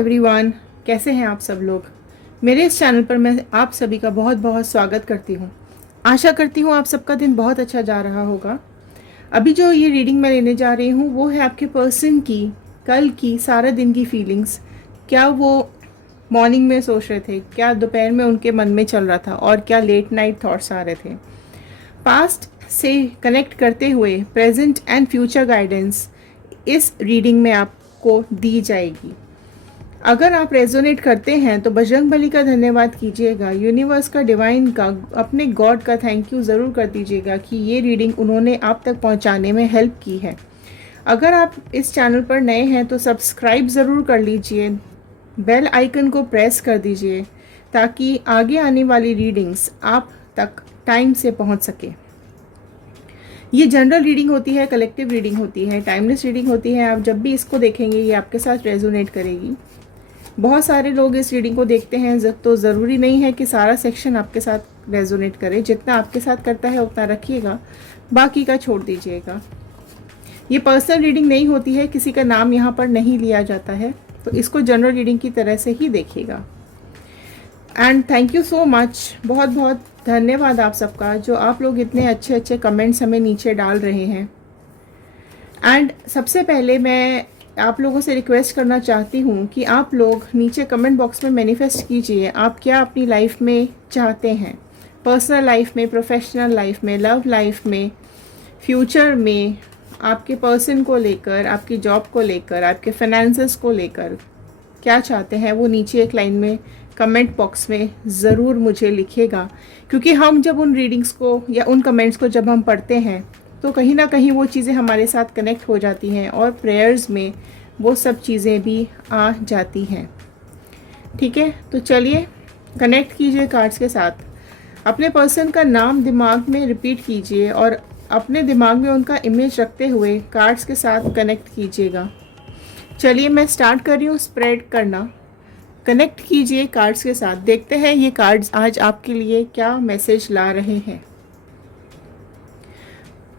Everyone, कैसे हैं आप सब लोग। मेरे इस चैनल पर मैं आप सभी का बहुत बहुत स्वागत करती हूँ। आशा करती हूँ आप सबका दिन बहुत अच्छा जा रहा होगा। अभी जो ये रीडिंग मैं लेने जा रही हूँ वो है आपके पर्सन की कल की सारा दिन की फीलिंग्स। क्या वो मॉर्निंग में सोच रहे थे, क्या दोपहर में उनके मन में चल रहा था और क्या लेट नाइट थॉट्स आ रहे थे। पास्ट से कनेक्ट करते हुए प्रेजेंट एंड फ्यूचर गाइडेंस इस रीडिंग में आपको दी जाएगी। अगर आप रेजोनेट करते हैं तो बजरंगबली का धन्यवाद कीजिएगा, यूनिवर्स का, डिवाइन का, अपने गॉड का थैंक यू ज़रूर कर दीजिएगा कि ये रीडिंग उन्होंने आप तक पहुंचाने में हेल्प की है। अगर आप इस चैनल पर नए हैं तो सब्सक्राइब ज़रूर कर लीजिए, बेल आइकन को प्रेस कर दीजिए ताकि आगे आने वाली रीडिंग्स आप तक टाइम से पहुंच सके। ये जनरल रीडिंग होती है, कलेक्टिव रीडिंग होती है, टाइमलेस रीडिंग होती है। आप जब भी इसको देखेंगे ये आपके साथ रेजोनेट करेगी। बहुत सारे लोग इस रीडिंग को देखते हैं तो ज़रूरी नहीं है कि सारा सेक्शन आपके साथ रेजोनेट करे। जितना आपके साथ करता है उतना रखिएगा, बाकी का छोड़ दीजिएगा। ये पर्सनल रीडिंग नहीं होती है, किसी का नाम यहाँ पर नहीं लिया जाता है, तो इसको जनरल रीडिंग की तरह से ही देखिएगा। And thank you so much, बहुत बहुत धन्यवाद आप सबका जो आप लोग इतने अच्छे अच्छे कमेंट्स हमें नीचे डाल रहे हैं। एंड सबसे पहले मैं आप लोगों से रिक्वेस्ट करना चाहती हूँ कि आप लोग नीचे कमेंट बॉक्स में मैनिफेस्ट कीजिए आप क्या अपनी लाइफ में चाहते हैं, पर्सनल लाइफ में, प्रोफेशनल लाइफ में, लव लाइफ में, फ्यूचर में, आपके पर्सन को लेकर, आपकी जॉब को लेकर, आपके फाइनेंसेस को लेकर क्या चाहते हैं। वो नीचे एक लाइन में कमेंट बॉक्स में ज़रूर मुझे लिखिएगा, क्योंकि हम जब उन रीडिंग्स को या उन कमेंट्स को जब हम पढ़ते हैं तो कहीं ना कहीं वो चीज़ें हमारे साथ कनेक्ट हो जाती हैं और प्रेयर्स में वो सब चीज़ें भी आ जाती हैं। ठीक है, तो चलिए कनेक्ट कीजिए कार्ड्स के साथ। अपने पर्सन का नाम दिमाग में रिपीट कीजिए और अपने दिमाग में उनका इमेज रखते हुए कार्ड्स के साथ कनेक्ट कीजिएगा। चलिए मैं स्टार्ट कर रही हूँ स्प्रेड करना। कनेक्ट कीजिए कार्ड्स के साथ, देखते हैं ये कार्ड्स आज आपके लिए क्या मैसेज ला रहे हैं।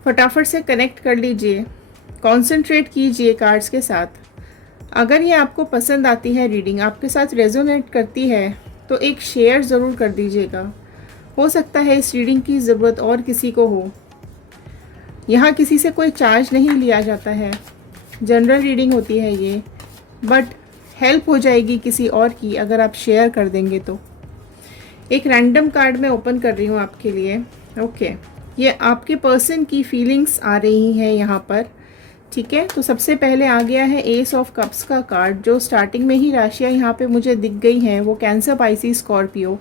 फटाफट से कनेक्ट कर लीजिए, कॉन्सेंट्रेट कीजिए कार्ड्स के साथ। अगर ये आपको पसंद आती है, रीडिंग आपके साथ रेजोनेट करती है तो एक शेयर ज़रूर कर दीजिएगा। हो सकता है इस रीडिंग की ज़रूरत और किसी को हो। यहाँ किसी से कोई चार्ज नहीं लिया जाता है, जनरल रीडिंग होती है ये, बट हेल्प हो जाएगी किसी और की अगर आप शेयर कर देंगे तो। एक रैंडम कार्ड मैं ओपन कर रही हूँ आपके लिए। ओके, ये आपके पर्सन की फीलिंग्स आ रही हैं यहाँ पर। ठीक है, तो सबसे पहले आ गया है एस ऑफ कप्स का कार्ड, जो स्टार्टिंग में ही राशियाँ यहाँ पे मुझे दिख गई हैं वो कैंसर, पाइसिस, स्कॉर्पियो,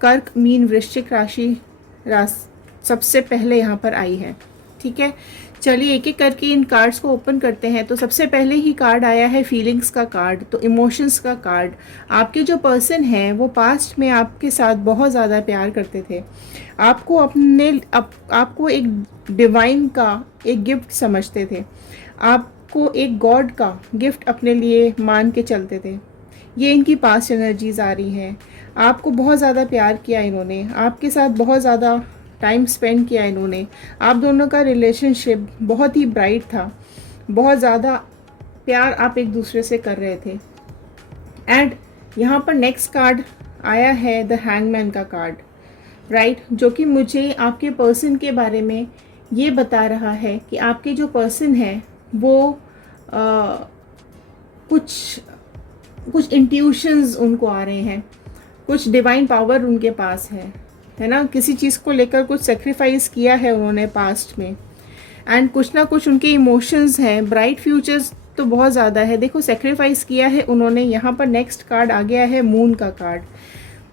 कर्क, मीन, वृश्चिक राशि सबसे पहले यहाँ पर आई है। ठीक है, चलिए एक एक करके इन कार्ड्स को ओपन करते हैं। तो सबसे पहले ही कार्ड आया है फीलिंग्स का कार्ड, तो इमोशंस का कार्ड। आपके जो पर्सन हैं वो पास्ट में आपके साथ बहुत ज़्यादा प्यार करते थे, आपको आपको एक डिवाइन का एक गिफ्ट समझते थे, आपको एक गॉड का गिफ्ट अपने लिए मान के चलते थे। ये इनकी पास्ट एनर्जीज आ रही हैं। आपको बहुत ज़्यादा प्यार किया इन्होंने, आपके साथ बहुत ज़्यादा टाइम स्पेंड किया इन्होंने। आप दोनों का रिलेशनशिप बहुत ही ब्राइट था, बहुत ज़्यादा प्यार आप एक दूसरे से कर रहे थे। एंड यहाँ पर नेक्स्ट कार्ड आया है द हैंगमैन का कार्ड, राइट, जो कि मुझे आपके पर्सन के बारे में ये बता रहा है कि आपके जो पर्सन है वो कुछ इंट्यूशंस उनको आ रहे हैं, कुछ डिवाइन पावर उनके पास है ना। किसी चीज़ को लेकर कुछ सेक्रीफाइस किया है उन्होंने पास्ट में, एंड कुछ ना कुछ उनके इमोशंस हैं। ब्राइट फ्यूचर्स तो बहुत ज़्यादा है, देखो सेक्रीफाइस किया है उन्होंने। यहाँ पर नेक्स्ट कार्ड आ गया है मून का कार्ड।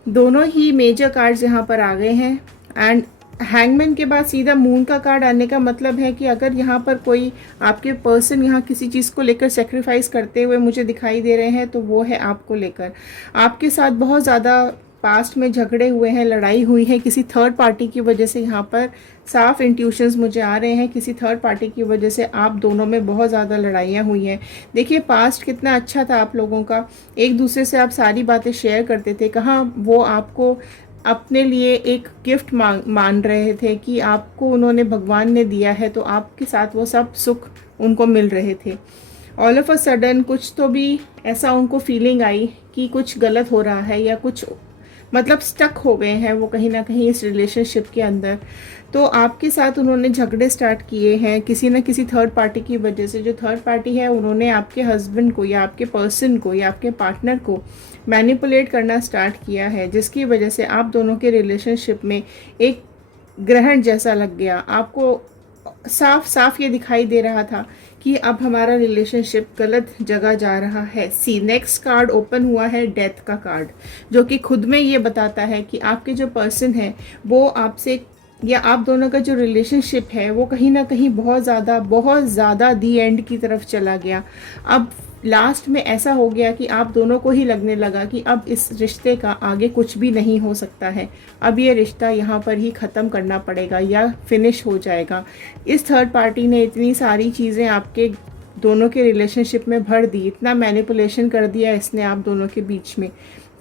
दोनों ही मेजर कार्ड्स यहाँ पर आ गए हैं। एंड हैंगमैन के बाद सीधा मून का कार्ड आने का मतलब है कि अगर यहाँ पर कोई आपके पर्सन यहाँ किसी चीज़ को लेकर सेक्रीफाइस करते हुए मुझे दिखाई दे रहे हैं तो वो है आपको लेकर। आपके साथ बहुत ज़्यादा पास्ट में झगड़े हुए हैं, लड़ाई हुई है किसी थर्ड पार्टी की वजह से। यहाँ पर साफ इंट्यूशंस मुझे आ रहे हैं, किसी थर्ड पार्टी की वजह से आप दोनों में बहुत ज़्यादा लड़ाइयाँ हुई हैं। देखिए पास्ट कितना अच्छा था आप लोगों का, एक दूसरे से आप सारी बातें शेयर करते थे। कहाँ वो आपको अपने लिए एक गिफ्ट मान रहे थे कि आपको उन्होंने भगवान ने दिया है, तो आपके साथ वो सब सुख उनको मिल रहे थे। ऑल ऑफ अ सडन कुछ तो भी ऐसा उनको फीलिंग आई कि कुछ गलत हो रहा है, या कुछ मतलब स्टक हो गए हैं वो कहीं ना कहीं इस रिलेशनशिप के अंदर। तो आपके साथ उन्होंने झगड़े स्टार्ट किए हैं किसी न किसी थर्ड पार्टी की वजह से। जो थर्ड पार्टी है उन्होंने आपके हस्बैंड को या आपके पर्सन को या आपके पार्टनर को मैनिपुलेट करना स्टार्ट किया है, जिसकी वजह से आप दोनों के रिलेशनशिप में एक ग्रहण जैसा लग गया। आपको साफ साफ ये दिखाई दे रहा था कि अब हमारा रिलेशनशिप गलत जगह जा रहा है। सी नेक्स्ट कार्ड ओपन हुआ है, डेथ का कार्ड, जो कि खुद में ये बताता है कि आपके जो पर्सन है वो आपसे, या आप दोनों का जो रिलेशनशिप है वो कहीं ना कहीं बहुत ज़्यादा दी एंड की तरफ चला गया। अब लास्ट में ऐसा हो गया कि आप दोनों को ही लगने लगा कि अब इस रिश्ते का आगे कुछ भी नहीं हो सकता है, अब ये रिश्ता यहाँ पर ही ख़त्म करना पड़ेगा या फिनिश हो जाएगा। इस थर्ड पार्टी ने इतनी सारी चीज़ें आपके दोनों के रिलेशनशिप में भर दी, इतना मैनिपुलेशन कर दिया इसने आप दोनों के बीच में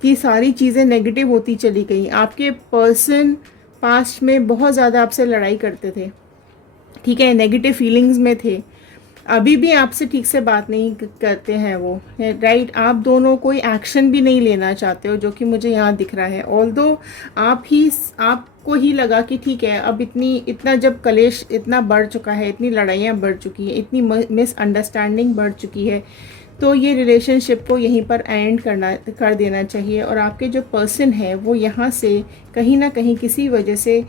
कि सारी चीज़ें नेगेटिव होती चली गई। आपके पर्सन पास्ट में बहुत ज़्यादा आपसे लड़ाई करते थे, ठीक है, नेगेटिव फीलिंग्स में थे, अभी भी आपसे ठीक से बात नहीं करते हैं वो, राइट। आप दोनों कोई एक्शन भी नहीं लेना चाहते हो, जो कि मुझे यहाँ दिख रहा है। ऑल्दो आपको ही लगा कि ठीक है, अब इतना जब कलेश इतना बढ़ चुका है, इतनी लड़ाइयाँ बढ़ चुकी हैं, इतनी मिसअंडरस्टैंडिंग बढ़ चुकी है, तो ये रिलेशनशिप को यहीं पर एंड कर देना चाहिए। और आपके जो पर्सन है वो यहाँ से कहीं ना कहीं किसी वजह से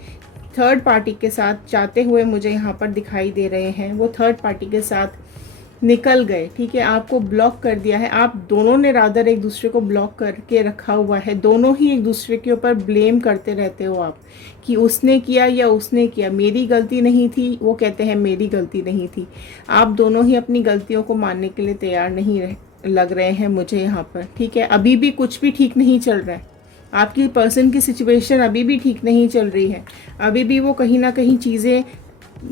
थर्ड पार्टी के साथ जाते हुए मुझे यहाँ पर दिखाई दे रहे हैं। वो थर्ड पार्टी के साथ निकल गए, ठीक है, आपको ब्लॉक कर दिया है। आप दोनों ने रादर एक दूसरे को ब्लॉक करके रखा हुआ है, दोनों ही एक दूसरे के ऊपर ब्लेम करते रहते हो आप कि उसने किया या उसने किया, मेरी गलती नहीं थी, वो कहते हैं मेरी गलती नहीं थी। आप दोनों ही अपनी गलतियों को मानने के लिए तैयार नहीं लग रहे हैं मुझे यहाँ पर, ठीक है। अभी भी कुछ भी ठीक नहीं चल रहा है, आपकी पर्सन की सिचुएशन अभी भी ठीक नहीं चल रही है, अभी भी वो कहीं ना कहीं चीज़ें,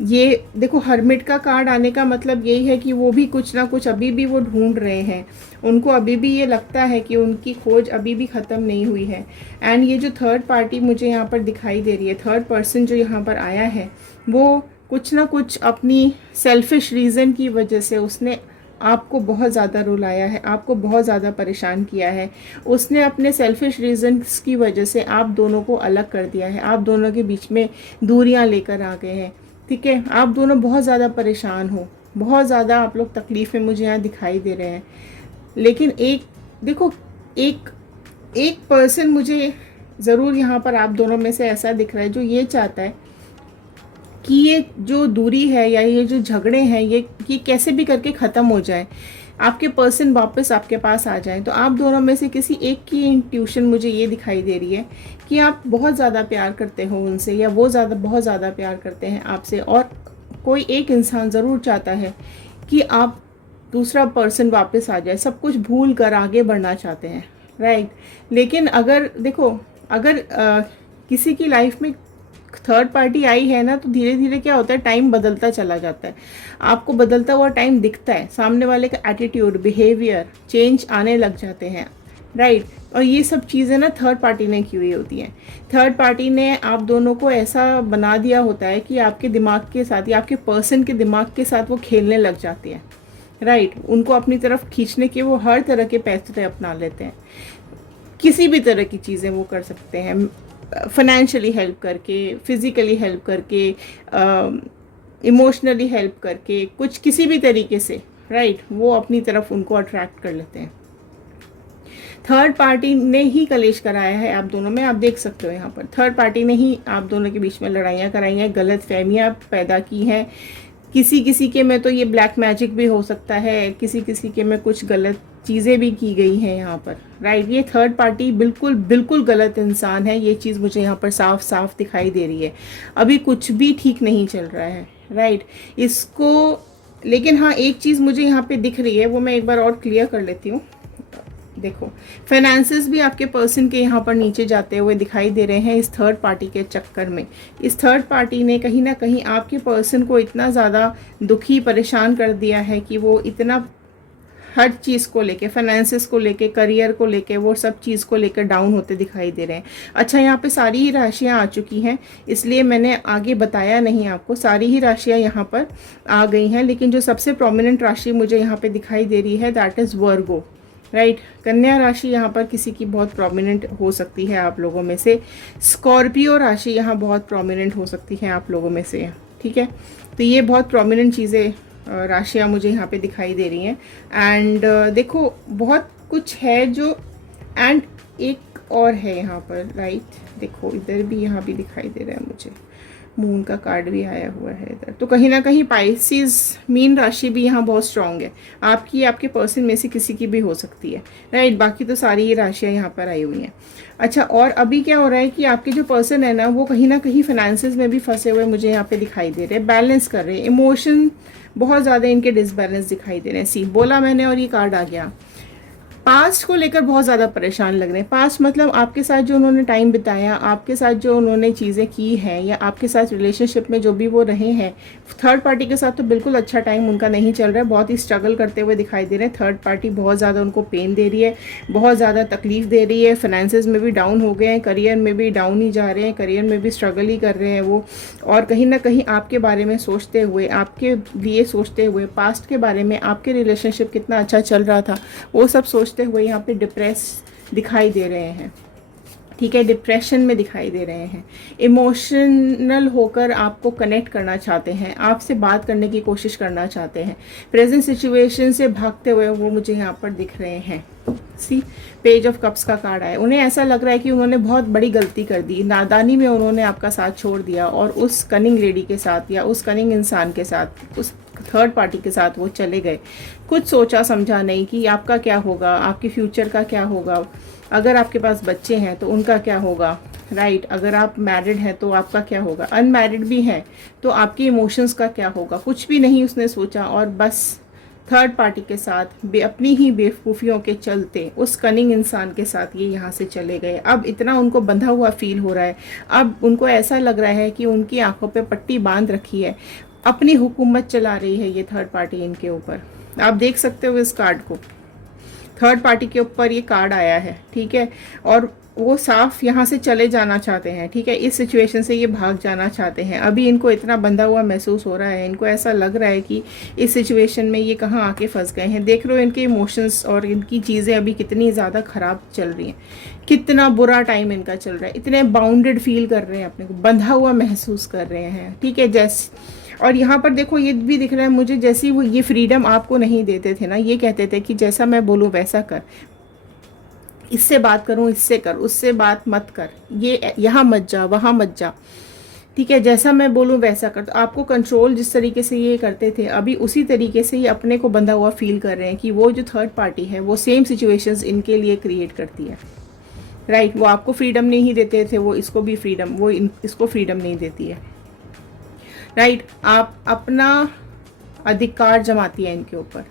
ये देखो हर्मिट का कार्ड आने का मतलब यही है कि वो भी कुछ ना कुछ अभी भी वो ढूंढ रहे हैं, उनको अभी भी ये लगता है कि उनकी खोज अभी भी ख़त्म नहीं हुई है। एंड ये जो थर्ड पार्टी मुझे यहाँ पर दिखाई दे रही है, थर्ड पर्सन जो यहाँ पर आया है, वो कुछ ना कुछ अपनी सेल्फिश रीज़न की वजह से उसने आपको बहुत ज़्यादा रुलाया है, आपको बहुत ज़्यादा परेशान किया है। उसने अपने सेल्फिश रीजंस की वजह से आप दोनों को अलग कर दिया है, आप दोनों के बीच में दूरियां लेकर आ गए हैं, ठीक है। आप दोनों बहुत ज़्यादा परेशान हो, बहुत ज़्यादा आप लोग तकलीफ़ में मुझे यहाँ दिखाई दे रहे हैं। लेकिन एक पर्सन मुझे ज़रूर यहाँ पर आप दोनों में से ऐसा दिख रहा है जो ये चाहता है कि ये जो दूरी है या ये जो झगड़े हैं ये कैसे भी करके ख़त्म हो जाए, आपके पर्सन वापस आपके पास आ जाए। तो आप दोनों में से किसी एक की इंट्यूशन मुझे ये दिखाई दे रही है कि आप बहुत ज़्यादा प्यार करते हो उनसे, या वो बहुत ज़्यादा प्यार करते हैं आपसे, और कोई एक इंसान ज़रूर चाहता है कि आप दूसरा पर्सन वापस आ जाए, सब कुछ भूल कर आगे बढ़ना चाहते हैं, राइट। लेकिन अगर देखो, अगर किसी की लाइफ में थर्ड पार्टी आई है ना, तो धीरे धीरे क्या होता है, टाइम बदलता चला जाता है, आपको बदलता हुआ टाइम दिखता है, सामने वाले का एटीट्यूड, बिहेवियर चेंज आने लग जाते हैं, राइट। और ये सब चीज़ें ना थर्ड पार्टी ने की हुई होती हैं। थर्ड पार्टी ने आप दोनों को ऐसा बना दिया होता है कि आपके दिमाग के साथ या आपके पर्सन के दिमाग के साथ वो खेलने लग जाते हैं, राइट। उनको अपनी तरफ खींचने के वो हर तरह के पैसे अपना लेते हैं, किसी भी तरह की चीज़ें वो कर सकते हैं, फाइनेंशियली हेल्प करके, फिज़िकली हेल्प करके, इमोशनली हेल्प करके, कुछ किसी भी तरीके से, राइट, वो अपनी तरफ उनको अट्रैक्ट कर लेते हैं। थर्ड पार्टी ने ही कलेश कराया है आप दोनों में, आप देख सकते हो यहाँ पर थर्ड पार्टी ने ही आप दोनों के बीच में लड़ाइयाँ कराई हैं, गलत फहमियाँ पैदा की हैं। किसी किसी के में तो ये ब्लैक मैजिक भी हो सकता है, किसी किसी के में कुछ गलत चीज़ें भी की गई हैं यहाँ पर, राइट। ये थर्ड पार्टी बिल्कुल बिल्कुल गलत इंसान है, ये चीज़ मुझे यहाँ पर साफ साफ दिखाई दे रही है। अभी कुछ भी ठीक नहीं चल रहा है, राइट, इसको। लेकिन हाँ, एक चीज़ मुझे यहाँ पे दिख रही है, वो मैं एक बार और क्लियर कर लेती हूँ। देखो, फाइनेंसेस भी आपके पर्सन के यहाँ पर नीचे जाते हुए दिखाई दे रहे हैं इस थर्ड पार्टी के चक्कर में। इस थर्ड पार्टी ने कहीं ना कहीं आपके पर्सन को इतना ज़्यादा दुखी, परेशान कर दिया है कि वो इतना हर चीज़ को लेके, फाइनेंसेस को लेके, करियर को लेके, वो सब चीज़ को लेकर डाउन होते दिखाई दे रहे हैं। अच्छा, यहाँ पे सारी ही राशियाँ आ चुकी हैं, इसलिए मैंने आगे बताया नहीं आपको, सारी ही राशियाँ यहाँ पर आ गई हैं, लेकिन जो सबसे प्रोमिनेंट राशि मुझे यहाँ पे दिखाई दे रही है दैट इज़ वर्गो, राइट। कन्या राशि यहाँ पर किसी की बहुत प्रोमिनेंट हो सकती है आप लोगों में से। स्कॉर्पियो राशि यहाँ बहुत प्रोमिनेंट हो सकती है आप लोगों में से, ठीक है। तो ये बहुत प्रोमिनेंट चीज़ें, राशियाँ मुझे यहाँ पे दिखाई दे रही हैं। एंड देखो बहुत कुछ है जो, एंड एक और है यहाँ पर, राइट। देखो इधर भी, यहाँ भी दिखाई दे रहा है मुझे, मून का कार्ड भी आया हुआ है इधर। तो कहीं ना कहीं पाइसिस मीन राशि भी यहाँ बहुत स्ट्रांग है, आपकी, आपके पर्सन में से किसी की भी हो सकती है, राइट। बाकी तो सारी ही राशियाँ यहाँ पर आई हुई हैं। अच्छा, और अभी क्या हो रहा है कि आपके जो पर्सन है ना, वो कहीं ना कहीं फाइनेंसेस में भी फंसे हुए मुझे यहाँ पे दिखाई दे रहे हैं, बैलेंस कर रहे हैं, इमोशन बहुत ज़्यादा इनके डिसबैलेंस दिखाई दे रहे हैं। सी बोला मैंने और ये कार्ड आ गया। पास्ट को लेकर बहुत ज़्यादा परेशान लग रहे हैं। पास्ट मतलब आपके साथ जो उन्होंने टाइम बिताया, आपके साथ जो उन्होंने चीज़ें की हैं, या आपके साथ रिलेशनशिप में जो भी वो रहे हैं, थर्ड पार्टी के साथ तो बिल्कुल अच्छा टाइम उनका नहीं चल रहा है, बहुत ही स्ट्रगल करते हुए दिखाई दे रहे हैं। थर्ड पार्टी बहुत ज़्यादा उनको पेन दे रही है, बहुत ज़्यादा तकलीफ दे रही है, फाइनेंसेस में भी डाउन हो गए हैं, करियर में भी डाउन ही जा रहे हैं, करियर में भी स्ट्रगल ही कर रहे हैं वो। और कहीं ना कहीं आपके बारे में सोचते हुए, आपके लिए सोचते हुए, पास्ट के बारे में, आपके रिलेशनशिप कितना अच्छा चल रहा था वो सब सोचते हुए यहाँ पे डिप्रेस दिखाई दे रहे हैं, ठीक है, डिप्रेशन में दिखाई दे रहे हैं। इमोशनल होकर आपको कनेक्ट करना चाहते हैं, आपसे बात करने की कोशिश करना चाहते हैं, प्रेजेंट सिचुएशन से भागते हुए वो मुझे यहाँ पर दिख रहे हैं। सी पेज ऑफ कप्स का कार्ड आया। उन्हें ऐसा लग रहा है कि उन्होंने बहुत बड़ी गलती कर दी, नादानी में उन्होंने आपका साथ छोड़ दिया और उस कनिंग लेडी के साथ या उस कनिंग इंसान के साथ, उस थर्ड पार्टी के साथ वो चले गए। कुछ सोचा समझा नहीं कि आपका क्या होगा, आपके फ्यूचर का क्या होगा, अगर आपके पास बच्चे हैं तो उनका क्या होगा, राइट। अगर आप मैरिड हैं तो आपका क्या होगा, अनमैरिड भी हैं तो आपके इमोशंस का क्या होगा, कुछ भी नहीं उसने सोचा और बस थर्ड पार्टी के साथ अपनी ही बेवकूफ़ियों के चलते उस कनिंग इंसान के साथ ये यहाँ से चले गए। अब इतना उनको बंधा हुआ फील हो रहा है, अब उनको ऐसा लग रहा है कि उनकी आंखों पे पट्टी बांध रखी है, अपनी हुकूमत चला रही है ये थर्ड पार्टी इनके ऊपर। आप देख सकते हो इस कार्ड को, थर्ड पार्टी के ऊपर ये कार्ड आया है, ठीक है। और वो साफ यहाँ से चले जाना चाहते हैं, ठीक है, इस सिचुएशन से ये भाग जाना चाहते हैं। अभी इनको इतना बंधा हुआ महसूस हो रहा है, इनको ऐसा लग रहा है कि इस सिचुएशन में ये कहाँ आके फंस गए हैं। देख लो इनके इमोशंस और इनकी चीज़ें अभी कितनी ज़्यादा ख़राब चल रही हैं, कितना बुरा टाइम इनका चल रहा है, इतने बाउंडेड फील कर रहे हैं, अपने को बंधा हुआ महसूस कर रहे हैं, ठीक है। जैसे और यहाँ पर देखो ये भी दिख रहा है मुझे, जैसे वो ये फ्रीडम आपको नहीं देते थे ना, ये कहते थे कि जैसा मैं बोलूँ वैसा कर, इससे बात करूँ इससे कर, उससे बात मत कर, ये यहाँ मत जा वहाँ मत जा, ठीक है, जैसा मैं बोलूँ वैसा कर। तो आपको कंट्रोल जिस तरीके से ये करते थे, अभी उसी तरीके से ये अपने को बंधा हुआ फील कर रहे हैं कि वो जो थर्ड पार्टी है वो सेम सिचुएशंस इनके लिए क्रिएट करती है, राइट। वो आपको फ्रीडम नहीं देते थे, वो इसको भी फ्रीडम, वो इसको फ्रीडम नहीं देती है, राइट। आप अपना अधिकार जमाती है इनके ऊपर,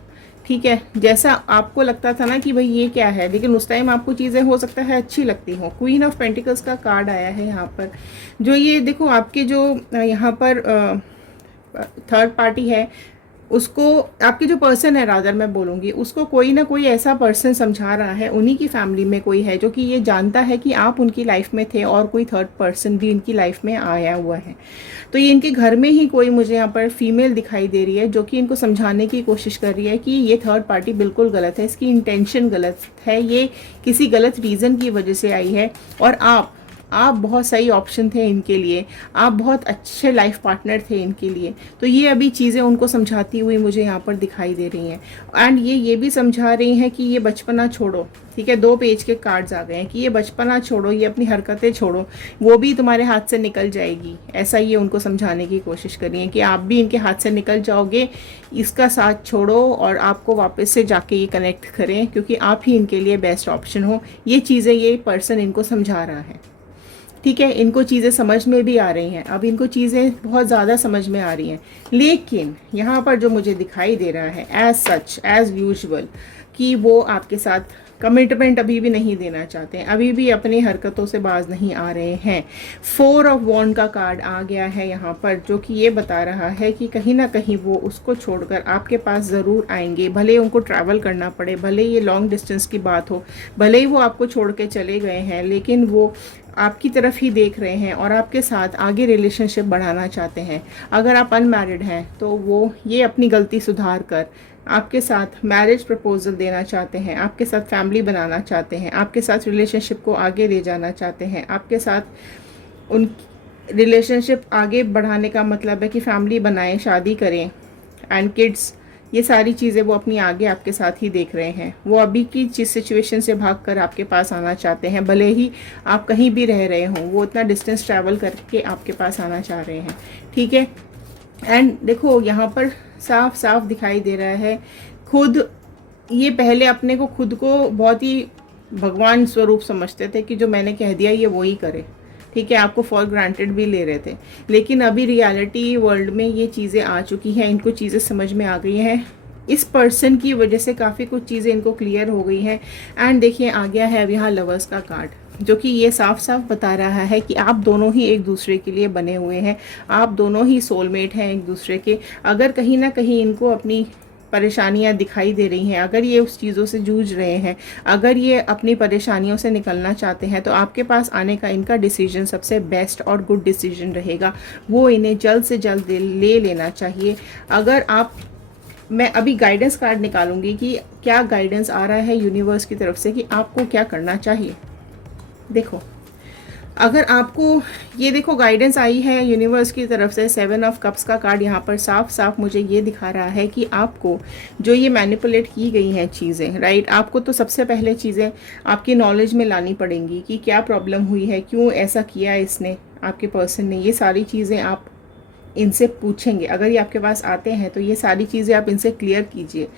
ठीक है। जैसा आपको लगता था ना कि भाई ये क्या है, लेकिन उस टाइम आपको चीज़ें हो सकता है अच्छी लगती हो। क्वीन ऑफ पेंटिकल्स का कार्ड आया है यहाँ पर, जो ये देखो आपके जो यहाँ पर थर्ड पार्टी है, उसको आपके जो पर्सन है, रादर मैं बोलूँगी, उसको कोई ना कोई ऐसा पर्सन समझा रहा है, उन्हीं की फैमिली में कोई है जो कि ये जानता है कि आप उनकी लाइफ में थे और कोई थर्ड पर्सन भी इनकी लाइफ में आया हुआ है। तो ये इनके घर में ही कोई मुझे यहाँ पर फीमेल दिखाई दे रही है जो कि इनको समझाने की कोशिश कर रही है कि ये थर्ड पार्टी बिल्कुल गलत है, इसकी इंटेंशन गलत है, ये किसी गलत रीज़न की वजह से आई है और आप बहुत सही ऑप्शन थे इनके लिए, आप बहुत अच्छे लाइफ पार्टनर थे इनके लिए। तो ये अभी चीज़ें उनको समझाती हुई मुझे यहाँ पर दिखाई दे रही हैं। एंड ये भी समझा रही हैं कि ये बचपना छोड़ो, ठीक है। 2 पेज के कार्ड्स आ गए हैं कि ये बचपना छोड़ो, ये अपनी हरकतें छोड़ो, वो भी तुम्हारे हाथ से निकल जाएगी। ऐसा ये उनको समझाने की कोशिश कर रही हैं कि आप भी इनके हाथ से निकल जाओगे, इसका साथ छोड़ो और आपको वापस से जाके ये कनेक्ट करें, क्योंकि आप ही इनके लिए बेस्ट ऑप्शन हो। ये चीज़ें ये पर्सन इनको समझा रहा है, ठीक है। इनको चीज़ें समझ में भी आ रही हैं, अब इनको चीज़ें बहुत ज़्यादा समझ में आ रही हैं। लेकिन यहाँ पर जो मुझे दिखाई दे रहा है एज सच एज यूजुअल कि वो आपके साथ कमिटमेंट अभी भी नहीं देना चाहते हैं, अभी भी अपनी हरकतों से बाज नहीं आ रहे हैं। 4 ऑफ वॉन्ड का कार्ड आ गया है यहाँ पर, जो कि ये बता रहा है कि कहीं ना कहीं वो उसको छोड़कर आपके पास ज़रूर आएंगे, भले उनको ट्रैवल करना पड़े, भले ये लॉन्ग डिस्टेंस की बात हो, भले ही वो आपको छोड़ के चले गए हैं, लेकिन वो आपकी तरफ ही देख रहे हैं और आपके साथ आगे रिलेशनशिप बढ़ाना चाहते हैं। अगर आप अनमैरिड हैं तो वो ये अपनी गलती सुधार कर आपके साथ मैरिज प्रपोजल देना चाहते हैं, आपके साथ फैमिली बनाना चाहते हैं, आपके साथ रिलेशनशिप को आगे ले जाना चाहते हैं, आपके साथ उन रिलेशनशिप आगे बढ़ाने का मतलब है कि फैमिली बनाएं, शादी करें एंड किड्स, ये सारी चीज़ें वो अपनी आगे आपके साथ ही देख रहे हैं। वो अभी की चीज सिचुएशन से भागकर आपके पास आना चाहते हैं, भले ही आप कहीं भी रह रहे हों, वो इतना डिस्टेंस ट्रैवल करके आपके पास आना चाह रहे हैं। ठीक है, एंड देखो यहाँ पर साफ साफ दिखाई दे रहा है, खुद ये पहले अपने को खुद को बहुत ही भगवान स्वरूप समझते थे कि जो मैंने कह दिया ये वो ही करे। ठीक है, आपको फॉर ग्रांटेड भी ले रहे थे, लेकिन अभी रियलिटी वर्ल्ड में ये चीज़ें आ चुकी हैं, इनको चीज़ें समझ में आ गई हैं। इस पर्सन की वजह से काफ़ी कुछ चीज़ें इनको क्लियर हो गई हैं। एंड देखिए आ गया है अब यहाँ लवर्स का कार्ड, जो कि ये साफ साफ बता रहा है कि आप दोनों ही एक दूसरे के लिए बने हुए हैं, आप दोनों ही सोलमेट हैं एक दूसरे के। अगर कहीं ना कहीं इनको अपनी परेशानियां दिखाई दे रही हैं, अगर ये उस चीज़ों से जूझ रहे हैं, अगर ये अपनी परेशानियों से निकलना चाहते हैं, तो आपके पास आने का इनका डिसीजन सबसे बेस्ट और गुड डिसीजन रहेगा। वो इन्हें जल्द से जल्द ले लेना चाहिए। अगर आप, मैं अभी गाइडेंस कार्ड निकालूंगी कि क्या गाइडेंस आ रहा है यूनिवर्स की तरफ से कि आपको क्या करना चाहिए। देखो, अगर आपको ये देखो गाइडेंस आई है यूनिवर्स की तरफ से, 7 ऑफ कप्स का कार्ड यहाँ पर साफ साफ मुझे ये दिखा रहा है कि आपको जो ये मैनिपुलेट की गई हैं चीज़ें, राइट, आपको तो सबसे पहले चीज़ें आपकी नॉलेज में लानी पड़ेंगी कि क्या प्रॉब्लम हुई है, क्यों ऐसा किया इसने, आपके पर्सन ने। ये सारी चीज़ें आप इनसे पूछेंगे, अगर ये आपके पास आते हैं तो ये सारी चीज़ें आप इनसे क्लियर कीजिए,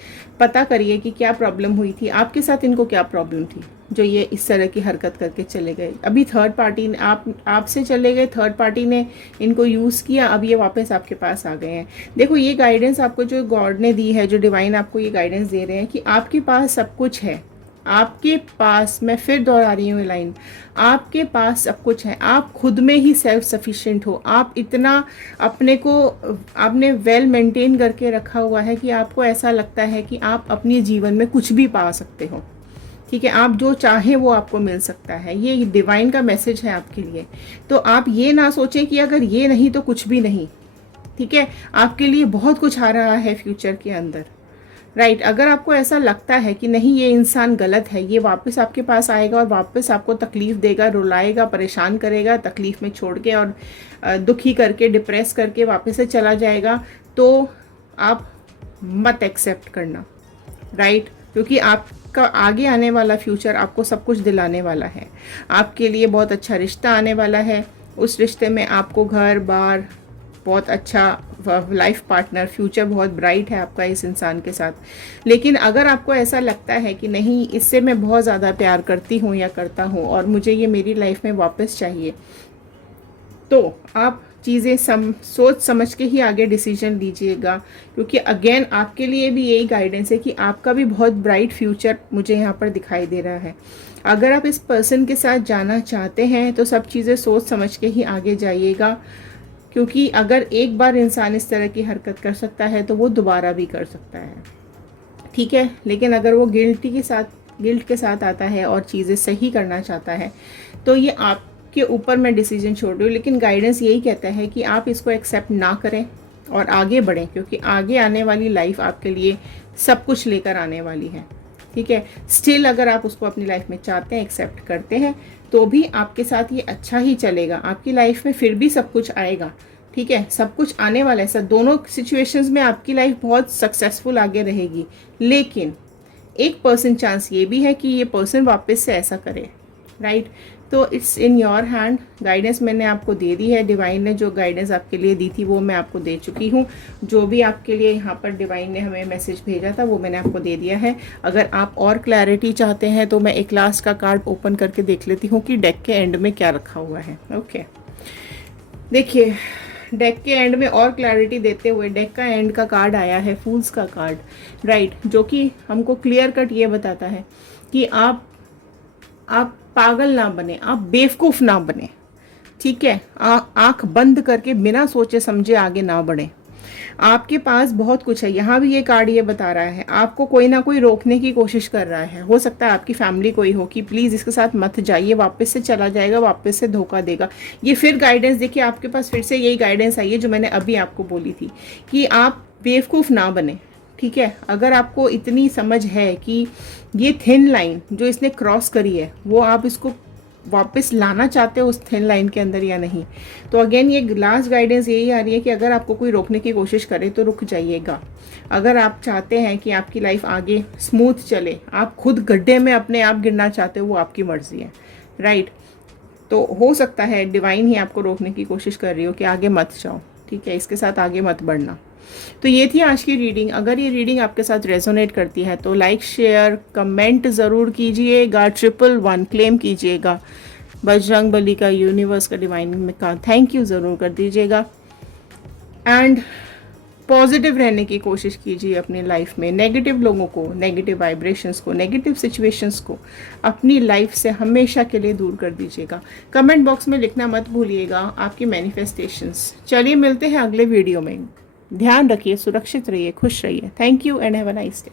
पता करिए कि क्या प्रॉब्लम हुई थी, आपके साथ इनको क्या प्रॉब्लम थी जो ये इस तरह की हरकत करके चले गए। अभी थर्ड पार्टी ने आपसे चले गए, थर्ड पार्टी ने इनको यूज़ किया, अब ये वापस आपके पास आ गए हैं। देखो ये गाइडेंस आपको जो गॉड ने दी है, जो डिवाइन आपको ये गाइडेंस दे रहे हैं कि आपके पास सब कुछ है, आपके पास, मैं फिर दोहरा रही हूँ लाइन, आपके पास सब कुछ है, आप खुद में ही सेल्फ सफिशिएंट हो, आप इतना अपने को आपने वेल मेंटेन करके रखा हुआ है कि आपको ऐसा लगता है कि आप अपने जीवन में कुछ भी पा सकते हो। ठीक है, आप जो चाहें वो आपको मिल सकता है, ये डिवाइन का मैसेज है आपके लिए। तो आप ये ना सोचें कि अगर ये नहीं तो कुछ भी नहीं। ठीक है, आपके लिए बहुत कुछ आ रहा है फ्यूचर के अंदर, राइट। अगर आपको ऐसा लगता है कि नहीं ये इंसान गलत है, ये वापस आपके पास आएगा और वापस आपको तकलीफ़ देगा, रुलाएगा, परेशान करेगा, तकलीफ़ में छोड़ के और दुखी करके, डिप्रेस करके वापस से चला जाएगा, तो आप मत एक्सेप्ट करना, राइट, क्योंकि आपका आगे आने वाला फ्यूचर आपको सब कुछ दिलाने वाला है। आपके लिए बहुत अच्छा रिश्ता आने वाला है, उस रिश्ते में आपको घर बार, बहुत अच्छा लाइफ पार्टनर, फ्यूचर बहुत ब्राइट है आपका इस इंसान के साथ। लेकिन अगर आपको ऐसा लगता है कि नहीं इससे मैं बहुत ज़्यादा प्यार करती हूँ या करता हूँ और मुझे ये मेरी लाइफ में वापस चाहिए, तो आप चीज़ें सोच समझ के ही आगे डिसीजन लीजिएगा, क्योंकि अगेन आपके लिए भी यही गाइडेंस है कि आपका भी बहुत ब्राइट फ्यूचर मुझे यहाँ पर दिखाई दे रहा है। अगर आप इस पर्सन के साथ जाना चाहते हैं तो सब चीज़ें सोच समझ के ही आगे जाइएगा, क्योंकि अगर एक बार इंसान इस तरह की हरकत कर सकता है तो वो दोबारा भी कर सकता है। ठीक है, लेकिन अगर वो गिल्ट के साथ आता है और चीज़ें सही करना चाहता है तो ये आपके ऊपर मैं डिसीजन छोड़ रही हूँ। लेकिन गाइडेंस यही कहता है कि आप इसको एक्सेप्ट ना करें और आगे बढ़ें, क्योंकि आगे आने वाली लाइफ आपके लिए सब कुछ लेकर आने वाली है। ठीक है, स्टिल अगर आप उसको अपनी लाइफ में चाहते हैं, एक्सेप्ट करते हैं, तो भी आपके साथ ये अच्छा ही चलेगा, आपकी लाइफ में फिर भी सब कुछ आएगा। ठीक है, सब कुछ आने वाला है सर, दोनों सिचुएशंस में आपकी लाइफ बहुत सक्सेसफुल आगे रहेगी। लेकिन 1% चांस ये भी है कि ये पर्सन वापस से ऐसा करे, राइट। तो it's in your hand. Guidance मैंने आपको दे दी है, डिवाइन ने जो गाइडेंस आपके लिए दी थी वो मैं आपको दे चुकी हूँ। जो भी आपके लिए यहाँ पर डिवाइन ने हमें मैसेज भेजा था वो मैंने आपको दे दिया है। अगर आप और क्लैरिटी चाहते हैं तो मैं एक लास्ट का कार्ड ओपन करके देख लेती हूँ कि डेक के एंड में क्या रखा हुआ है। ओके, देखिए डेक के एंड में और क्लैरिटी देते हुए डेक का एंड का कार्ड आया है फूल्स का कार्ड, राइट, जो कि हमको क्लियर कट ये बताता है कि आप पागल ना बने, आप बेवकूफ़ ना बने, ठीक है। आंख बंद करके बिना सोचे समझे आगे ना बढ़े। आपके पास बहुत कुछ है। यहाँ भी ये कार्ड ये बता रहा है आपको कोई ना कोई रोकने की कोशिश कर रहा है। हो सकता है आपकी फैमिली कोई हो कि प्लीज़ इसके साथ मत जाइए, वापस से चला जाएगा, वापस से धोखा देगा। ये फिर गाइडेंस देखिए, आपके पास फिर से यही गाइडेंस आई है जो मैंने अभी आपको बोली थी कि आप बेवकूफ़ ना बने, ठीक है। अगर आपको इतनी समझ है कि ये थिन लाइन जो इसने क्रॉस करी है वो आप इसको वापस लाना चाहते हो उस थिन लाइन के अंदर या नहीं, तो अगेन ये लास्ट गाइडेंस यही आ रही है कि अगर आपको कोई रोकने की कोशिश करे तो रुक जाइएगा। अगर आप चाहते हैं कि आपकी लाइफ आगे स्मूथ चले, आप खुद गड्ढे में अपने आप गिरना चाहते हो, वो आपकी मर्जी है, राइट। तो हो सकता है डिवाइन ही आपको रोकने की कोशिश कर रही हो कि आगे मत जाओ, ठीक है, इसके साथ आगे मत बढ़ना। तो ये थी आज की रीडिंग। अगर ये रीडिंग आपके साथ रेजोनेट करती है तो लाइक शेयर कमेंट ज़रूर कीजिएगा, 111 क्लेम कीजिएगा, बजरंग बली का, यूनिवर्स का, डिवाइन का थैंक यू ज़रूर कर दीजिएगा। एंड पॉजिटिव रहने की कोशिश कीजिए अपनी लाइफ में। नेगेटिव लोगों को, नेगेटिव वाइब्रेशंस को, नेगेटिव सिचुएशंस को अपनी लाइफ से हमेशा के लिए दूर कर दीजिएगा। कमेंट बॉक्स में लिखना मत भूलिएगा आपकी मैनिफेस्टेशंस। चलिए मिलते हैं अगले वीडियो में। ध्यान रखिए, सुरक्षित रहिए, खुश रहिए। Thank you and have a nice day.